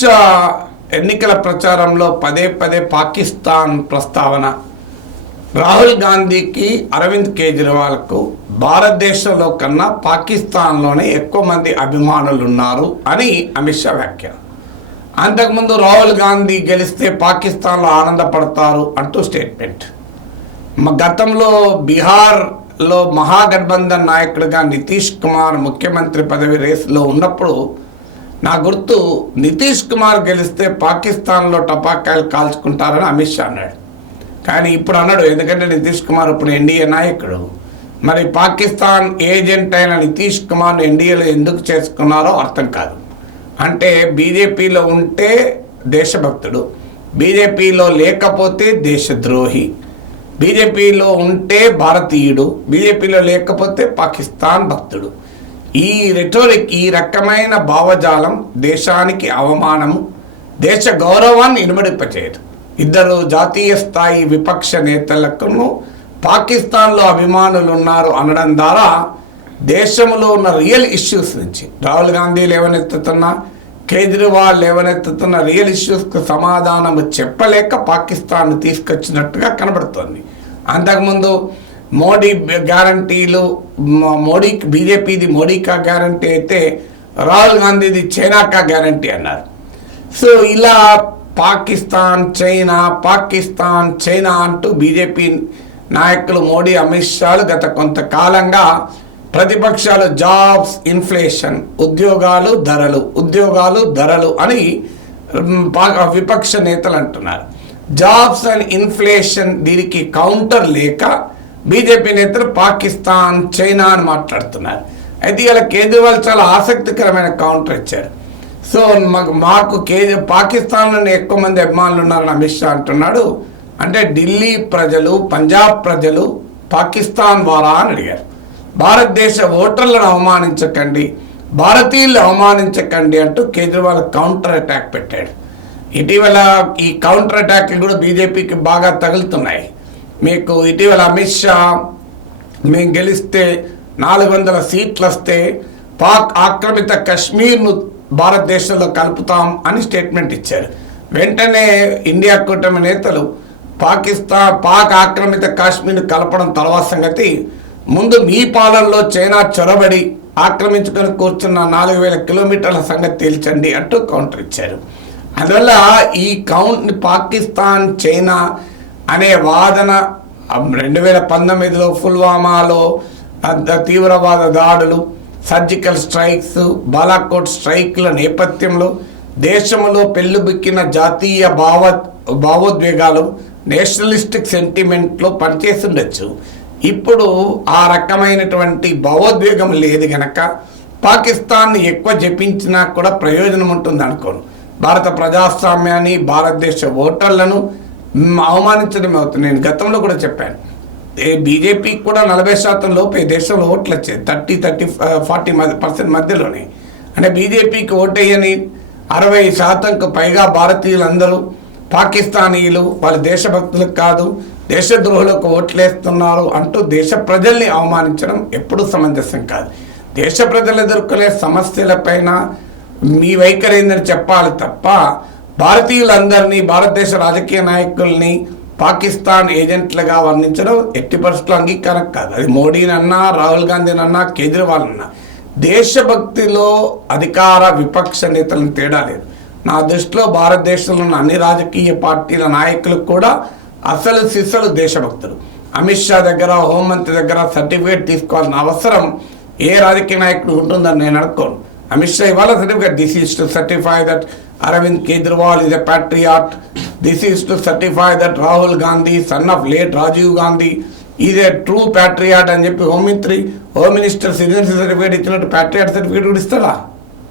షా ఎన్నికల ప్రచారంలో పదే పదే పాకిస్తాన్ ప్రస్తావన. రాహుల్ గాంధీకి అరవింద్ కేజ్రీవాల్కు భారతదేశంలో కన్నా పాకిస్తాన్లోనే ఎక్కువ మంది అభిమానులు ఉన్నారు అని అమిత్ షా వ్యాఖ్య. అంతకుముందు రాహుల్ గాంధీ గెలిస్తే పాకిస్తాన్లో ఆనందపడతారు అంటూ స్టేట్మెంట్. గతంలో బీహార్లో మహాగఠబంధన్ నాయకుడిగా నితీష్ కుమార్ ముఖ్యమంత్రి పదవి రేసులో ఉన్నప్పుడు నా గుర్తు నితీష్ కుమార్ గెలిస్తే పాకిస్తాన్లో టపాకాయలు కాల్చుకుంటారని అమిత్ షా అన్నాడు. కానీ ఇప్పుడు అన్నాడు ఎందుకంటే నితీష్ కుమార్ ఇప్పుడు ఎన్డీఏ నాయకుడు. మరి పాకిస్తాన్ ఏజెంట్ అయిన నితీష్ కుమార్ను ఎన్డీఏలో ఎందుకు చేసుకున్నారో అర్థం కాదు. అంటే బీజేపీలో ఉంటే దేశభక్తుడు బీజేపీలో లేకపోతే దేశద్రోహి బీజేపీలో ఉంటే భారతీయుడు బీజేపీలో లేకపోతే పాకిస్తాన్ భక్తుడు. ఈ రిటోరిక్ ఈ రకమైన భావజాలం దేశానికి అవమానము దేశ గౌరవాన్ని ఇనుమడింపచేయదు. ఇద్దరు జాతీయ స్థాయి విపక్ష నేతలకు పాకిస్తాన్లో అభిమానులు ఉన్నారు అనడం ద్వారా దేశంలో ఉన్న రియల్ ఇష్యూస్ నుంచి రాహుల్ గాంధీ లేవనెత్తుతున్న కేజ్రీవాల్ లేవనెత్తుతున్న రియల్ ఇష్యూస్కు సమాధానం చెప్పలేక పాకిస్తాన్ తీసుకొచ్చినట్టుగా కనబడుతోంది. అంతకుముందు మోడీ గ్యారంటీలు మోడీ బీజేపీది మోడీకా గ్యారంటీ అయితే రాహుల్ గాంధీది చైనాకా గ్యారంటీ అన్నారు. సో ఇలా పాకిస్తాన్ చైనా పాకిస్తాన్ చైనా అంటూ బీజేపీ నాయకులు మోడీ అమిత్ షాలు గత కొంతకాలంగా ప్రతిపక్షాలు జాబ్స్ ఇన్ఫ్లేషన్ ఉద్యోగాలు ధరలు ఉద్యోగాలు ధరలు అని పా- విపక్ష నేతలు అంటున్నారు. జాబ్స్ అండ్ ఇన్ఫ్లేషన్ దీనికి కౌంటర్ లేక బీజేపీ నేతలు పాకిస్తాన్ చైనా అని మాట్లాడుతున్నారు. అయితే ఇలా కేజ్రీవాల్ చాలా ఆసక్తికరమైన కౌంటర్ ఇచ్చారు. సో మాకు మాకు కేజ్ పాకిస్తాన్లోనే ఎక్కువ మంది అభిమానులు ఉన్నారని అమిత్ షా అంటున్నాడు. అంటే ఢిల్లీ ప్రజలు పంజాబ్ ప్రజలు పాకిస్తాన్ వారా అని అడిగారు. భారతదేశ ఓటర్లను అవమానించకండి భారతీయులు అవమానించకండి అంటూ కేజ్రీవాల్ కౌంటర్ అటాక్ పెట్టాడు. ఇటీవల ఈ కౌంటర్ అటాక్లు కూడా బీజేపీకి బాగా తగులుతున్నాయి. మీకు ఇటీవల అమిత్ షా మేము గెలిస్తే నాలుగు వందల సీట్లు వస్తే పాక్ ఆక్రమిత కశ్మీర్ను భారతదేశంలో కలుపుతాం అని స్టేట్మెంట్ ఇచ్చారు. వెంటనే ఇండియా కూటమి నేతలు పాకిస్తాన్ పాక్ ఆక్రమిత కాశ్మీర్ను కలపడం తర్వాత సంగతి ముందు మీ పాలనలో చైనా చొరబడి ఆక్రమించుకొని కూర్చున్న నాలుగు వేల కిలోమీటర్ల సంగతి తేల్చండి అంటూ కౌంటర్ ఇచ్చారు. అందువల్ల ఈ కౌంట్ పాకిస్తాన్ చైనా అనే వాదన రెండు వేల పంతొమ్మిదిలో పుల్వామాలో తీవ్రవాద దాడులు సర్జికల్ స్ట్రైక్స్ బాలాకోట్ స్ట్రైక్ల నేపథ్యంలో దేశంలో పెళ్ళుబిక్కిన జాతీయ భావ భావోద్వేగాలు నేషనలిస్టిక్ సెంటిమెంట్లో పనిచేస్తుండొచ్చు. ఇప్పుడు ఆ రకమైనటువంటి భావోద్వేగం లేదు గనక పాకిస్తాన్ ఎక్కువ జపించినా కూడా ప్రయోజనం ఉంటుంది అనుకోను భారత ప్రజాస్వామ్యాన్ని భారతదేశ ఓటర్లను అవమానించడం అవుతుంది. నేను గతంలో కూడా చెప్పాను. ఏ బీజేపీకి కూడా నలభై శాతం లోపే దేశంలో ఓట్లు వచ్చాయి? థర్టీ థర్టీ ఫార్టీ పర్సెంట్ మధ్యలోనే. అంటే బీజేపీకి ఓటేయని అరవై శాతంకు పైగా భారతీయులందరూ పాకిస్తానీయులు వాళ్ళ దేశభక్తులకు కాదు దేశద్రోహులకు ఓట్లేస్తున్నారు అంటూ దేశ ప్రజల్ని అవమానించడం ఎప్పుడూ సమంజసం కాదు. దేశ ప్రజలు ఎదుర్కొనే సమస్యలపైన మీ వైఖరి ఏందని చెప్పాలి తప్ప భారతీయులందరినీ భారతదేశ రాజకీయ నాయకుల్ని పాకిస్తాన్ ఏజెంట్లుగా వర్ణించడం ఎట్టి పరిస్థితులు అంగీకారం కాదు. అది మోడీనన్నా రాహుల్ గాంధీనన్నా కేజ్రీవాల్ అన్నా దేశభక్తిలో అధికార విపక్ష నేతలను తేడా లేదు. నా దృష్టిలో భారతదేశంలో ఉన్న అన్ని రాజకీయ పార్టీల నాయకులు కూడా అసలు సిస్సలు దేశభక్తులు. అమిత్ షా దగ్గర హోంమంత్రి దగ్గర సర్టిఫికేట్ తీసుకోవాల్సిన అవసరం ఏ రాజకీయ నాయకుడు ఉంటుందని నేను అనుకోను. అమిత్ షా ఇవాళ certificate this is to certify that Arvind Kejriwal is a patriot this is to certify that Rahul Gandhi son of late Rajiv Gandhi is a true patriot అని చెప్పి హోమ్ మంత్రి హోమ్ మినిస్టర్ సిటిజన్ సర్టిఫికేట్ ఇచ్చినట్టు patriot certificate కూడా ఇస్తాడా?